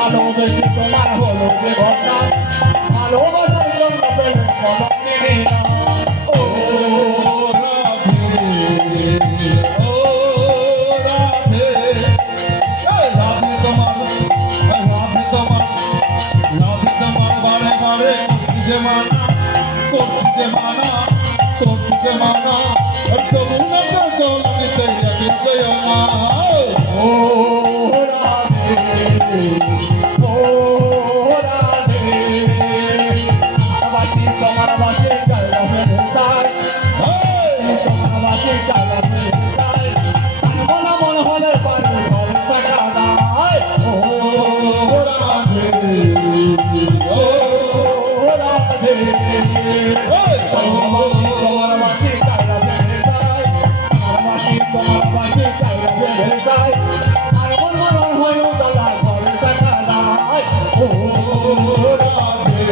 ভালোবেসে তোমার হলো যে ঘটনা ভালোবাসার জন্য পেলে কলম নিয়ে না ও রাধে রাধে তোমার বারে বারে করছি যে মানা যমুনা জল নিতে যেও না ও রাধে তোমার বাসে গালা ফেলতাই তোমার বাসে গালা ফেলতাই মনে মনে হলে পারে ঘর টাকা দাই ও রাধে তোমার বাসে গালা ফেলতাই আমার বাসে তোমার বাসে গালা ফেলতাই আর মন মনে হয় দাদা ঘর টাকা দাই ও রাধে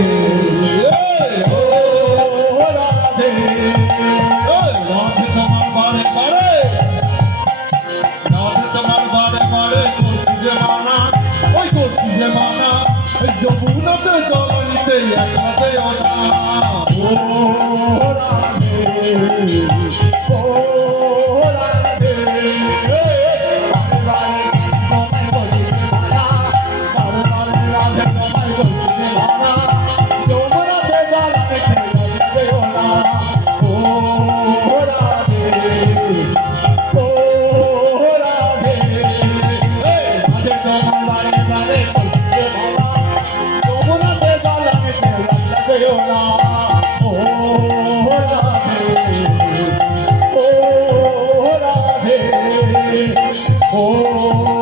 যমুনাতে জল নিতে একলাতে ওঠা ও রাধে ও রাধে তোমায় বলছি মারা বারে রাধে তোমায় বলছি মারা যমুনাতে জল নিতে ওঠা ও রাধে ও রাধে রাধে তোমার বারে বারে Oh